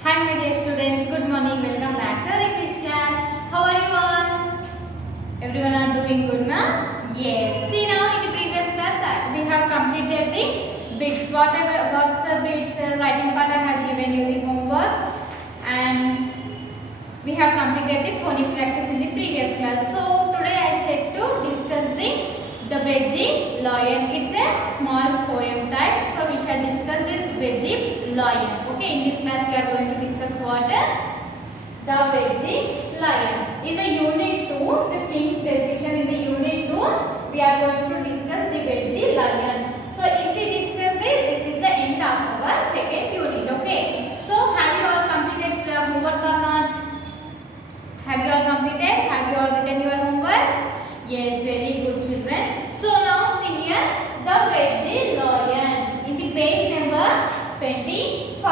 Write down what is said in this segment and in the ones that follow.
Hi my dear students, good morning. Welcome back to our English class. How are you all? Everyone are doing good now? Yes. See now in the previous class we have completed the bits. What's the bits writing part I have given you the homework, and we have completed the phonic practice in the previous class. So today I said to discuss the Veggie Lion. It's a small poem type. So we shall discuss the Veggie Lion. Okay, in this class we are going to discuss what? The Veggie Lion. In the unit 2, the King's decision. In the unit 2, we are going to discuss the Veggie Lion. So if we discuss this is the end of our second unit. Okay. So have you all completed the homework or not? Have you all completed? Have you all written your homeworks? Yes, very good children. So now see here the Veggie Lion in the page number 25.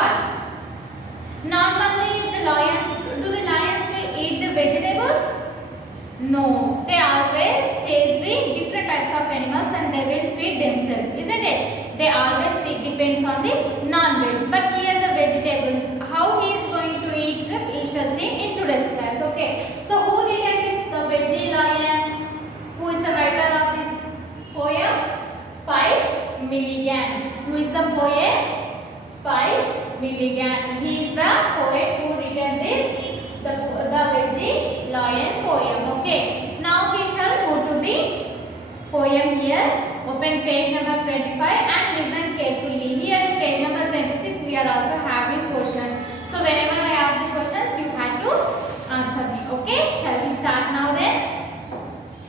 Normally the lions will eat the vegetables? No, they always chase the different types of animals and they will feed themselves, isn't it? They always depends on the non-veg. But here the vegetables, how he is going to eat, we shall see in today's class. Okay. So who written this the Veggie Lion? Who is the writer of this poem? Spike Milligan. Who is the poet? Spike Milligan. He is the poet who written this the Veggie Lion poem. Okay. Now we shall go to the poem here. Open page number 25 and listen carefully. Here in page number 26 we are also having questions. So whenever I ask the questions you have to answer me. Okay. Shall we start now then?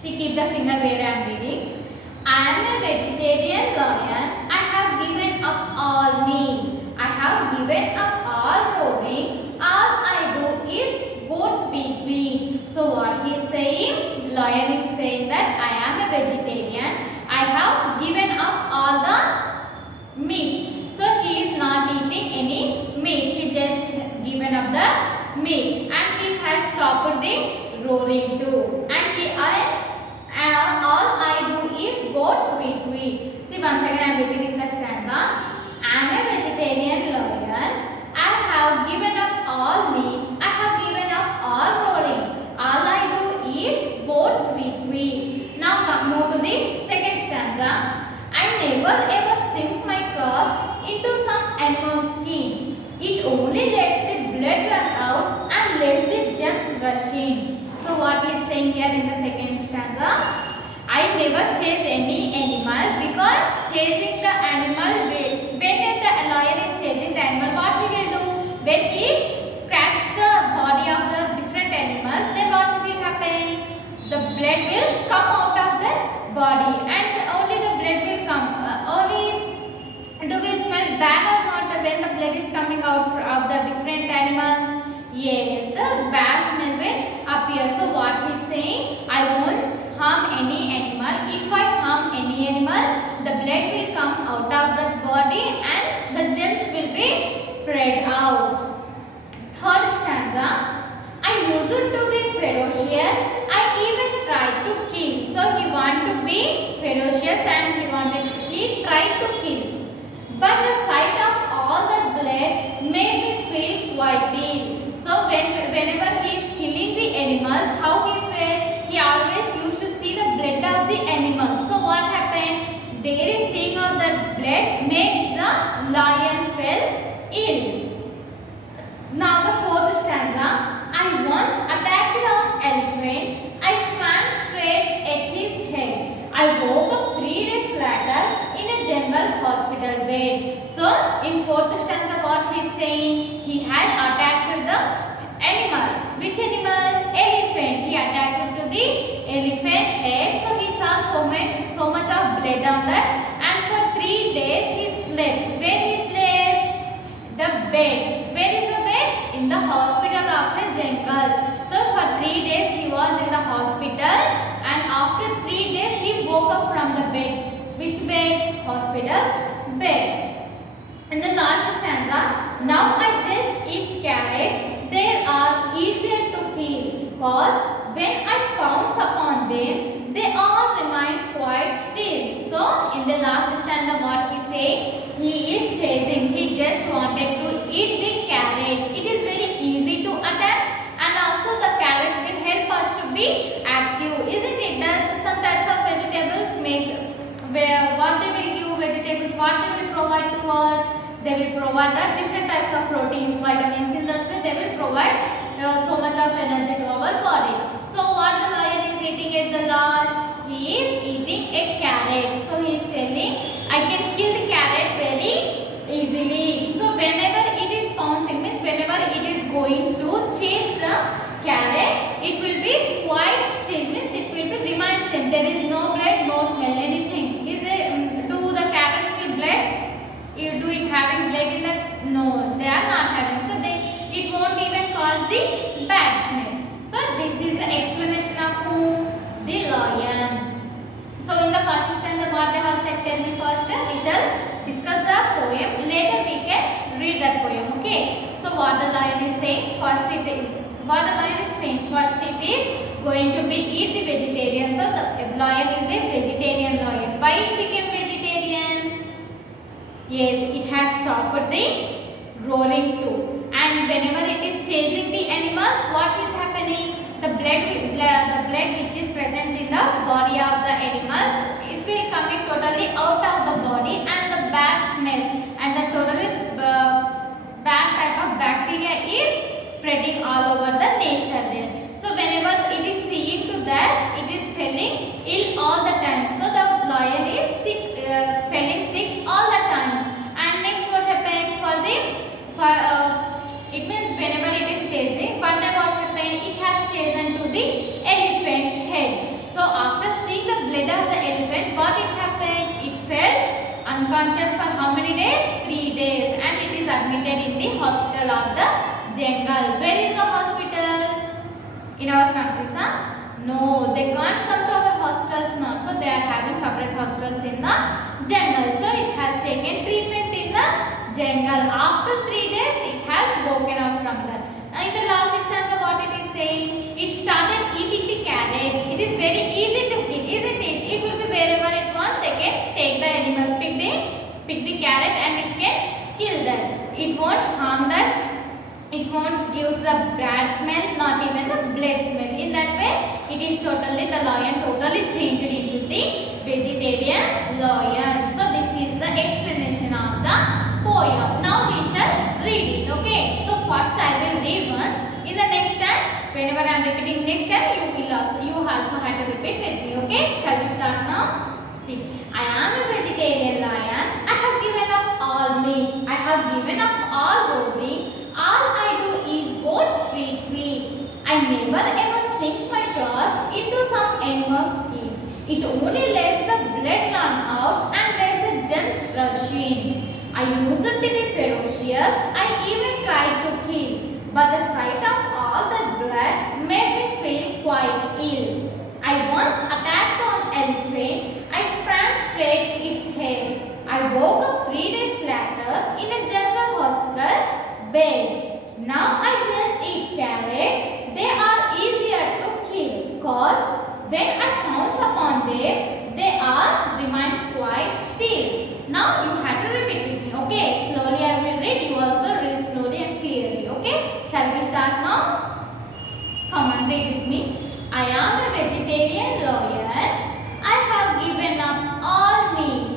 See, keep the finger where I am reading. I am a vegetarian lion. I have given up all meat. I have given up all roaring. All I do is goat pee. So what he is saying? Lion is saying that I am a vegetarian. I have given up all the meat. So he is not eating any meat. He just given up the meat and he has stopped the roaring too. And all I do is goat pee. See, once again I am repeating the stanza. I am a vegetarian lion. I have given up all meat. I have given up all roaring. All I do is goat pee. Now move to the second stanza. I never ever sink my claws into some animal's skin. It only lets the blood run out and lets the germs rush in. So what he is saying here in the second stanza? I never chase any animal because chasing the animal when the lion is chasing the animal, what he will do? When he scratches the body of the different animals, then what will happen? The blood will come out of the body and only the blood will come. Only do we smell bad or not when the blood is coming out of the different animal? Yes, the bad smell will appear. So what he is saying? I won't harm any animal. If I harm any animal, the blood will come out of the body and the germs will be spread out. Third stanza. I used to be ferocious. I even tried to kill. So he wanted to be ferocious and he tried to kill. But the sight of all the blood made me feel quite ill. So whenever he is killing the animals, how he felt? He always used to see the blood of the animals. So what happened? Daily seeing of the blood made the lion fell ill. Now the fourth stanza. I once attacked an elephant. I sprang straight at his head. I woke up 3 days later in a jungle hospital bed. So in fourth stanza what he is saying? He had attacked the animal. Which animal? Elephant. He attacked to the elephant head. So he saw so much of blood on that. And for 3 days he slept. Where he slept? The bed. Where is the bed? In the hospital of a jungle. So for 3 days he was in the hospital and after 3 days he woke up from the bed. Which bed? Hospital's bed. In the last stanza, now I just eat carrots. They are easier to kill. Cause when I pounce upon them, they all remain quite still. So in the last stanza what he say? He is chasing. He just wanted to eat the carrot. It is what they will provide to us? They will provide different types of proteins, vitamins. In this way, they will provide so much of energy to our body. So what the lion is eating at the last? He is eating a carrot. So he is telling, I can kill the carrot very easily. So whenever it is pouncing, means whenever it is going to chase the carrot, it will be quite still, means it will be remain same. There is no blood, no smell, anything. Is there? Do the carrots will blood? You do it having blood in that? No, they are not having. So it won't even cause the bad smell. So this is the explanation of who? The lion. So in the first stanza, what they have said, tell me first. We shall discuss the poem. Later we can read that poem. Okay. So what the lion is saying? First it is going to be eat the vegetarian. So the lion is a vegetarian lion. Why it became vegetarian? Yes, it has stopped the roaring too. And whenever it is chasing the animals, what is happening? The blood which is present in the body of the animal, it will coming totally out of the body, and the bad smell and the totally bad type of bacteria is spreading all over the nature there. So whenever it is seeing to that, it is feeling ill all the time. So the lion is sick, feeling sick all the times. And next what happened it means whenever it is chasing, one day what happened? It has chasen to the elephant head. So after seeing the blood of the elephant, what it happened? It felt unconscious for how many days? 3 days, and it is admitted in the hospital of the jungle. Where is the hospital? In our countries, huh? No, they can't come to our hospitals now. So they are having separate hospitals in the jungle. So it has taken treatment in the jungle. After 3 days, it has woken up from that. Now in the last stanza, what it is saying? It started eating the carrots. It is very easy to kill, isn't it? It will be wherever it wants. They can take the animals, pick the carrot, and it can kill them. It won't harm that. It won't give the bad smell, not even the blood smell. In that way, it is totally, the lion totally changed into the vegetarian lion. So this is the explanation of the poem. Now we shall read it. Okay. So first I will read once. In the next time, whenever I am repeating next time, you also have to repeat with me. Okay. Shall we start now? See, I am a vegetarian lion. I have given up all meat. I have given up all roaring. All I do is go tweet. I never ever sink my claws into some animal's skin. It only lets the blood run out and lets the gems rush in. I used to be ferocious. I even tried to kill. But the sight of all that blood made me feel quite ill. I once attacked an elephant. I sprang straight its head. I woke up 3 days later in a jungle hospital bed. Now I just eat carrots. They are easier to kill, cause when I pounce upon them, they are remain quite still. Now you have to repeat with me. Okay, slowly I will read. You also read slowly and clearly. Okay, shall we start now? Come on, read with me. I am a vegetarian lion. I have given up all meat.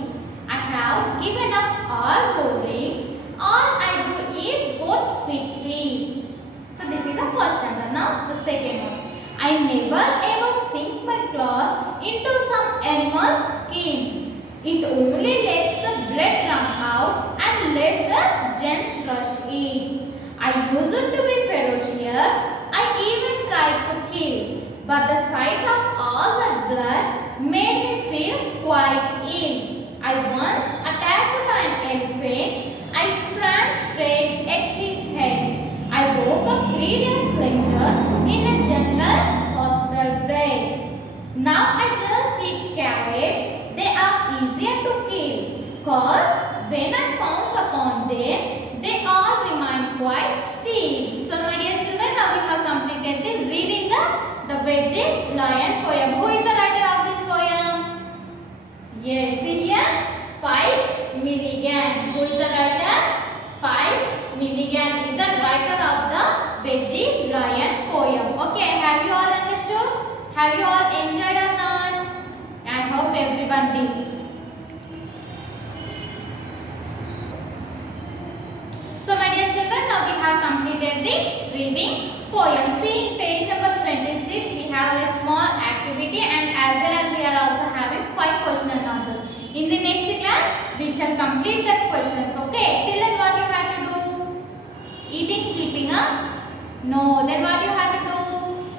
I have given up all roaring. All I do is go quickly. So this is the first answer. Now the second one. I never ever sink my claws into some animal's skin. It only lets the blood run out and lets the gems rush in. I used to be ferocious. I even tried to kill. But the sight of all that blood made me feel quite ill. I once attacked an elephant. I sprang straight at his head. I woke up 3 days later in a jungle hospital bed. Now I just eat carrots. They are easier to kill. Cause when I pounce upon them, they all remain quite still. So my dear children, now we have completed the reading the Veggie Lion poem. Who is the writer of this poem? Yes, Senior Spike Milligan. Who is the writer? Spike Milligan is the writer of the Veggie Lion poem. Okay, have you all understood? Have you all enjoyed or not? I hope everyone did. the reading poem. See in page number 26 we have a small activity and as well as we are also having 5 question and answers. In the next class we shall complete that questions. Okay. Till then what you have to do? Eating, sleeping, No. Then what you have to do?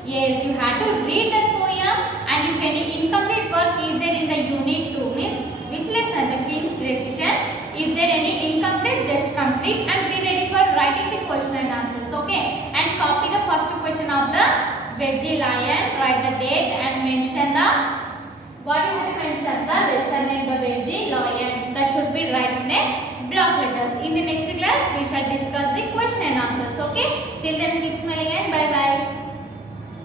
Yes, you have to read that poem and if any incomplete work is there in the unit 2 means which lesson? The King's Decision. If there any incomplete, just complete and be ready for writing the question and answers. Okay. And copy the first question of the veggie lion. Write the date and mention the what you have to mention the lesson name the veggie lion. That should be written in block letters. In the next class we shall discuss the question and answers. Okay. Till then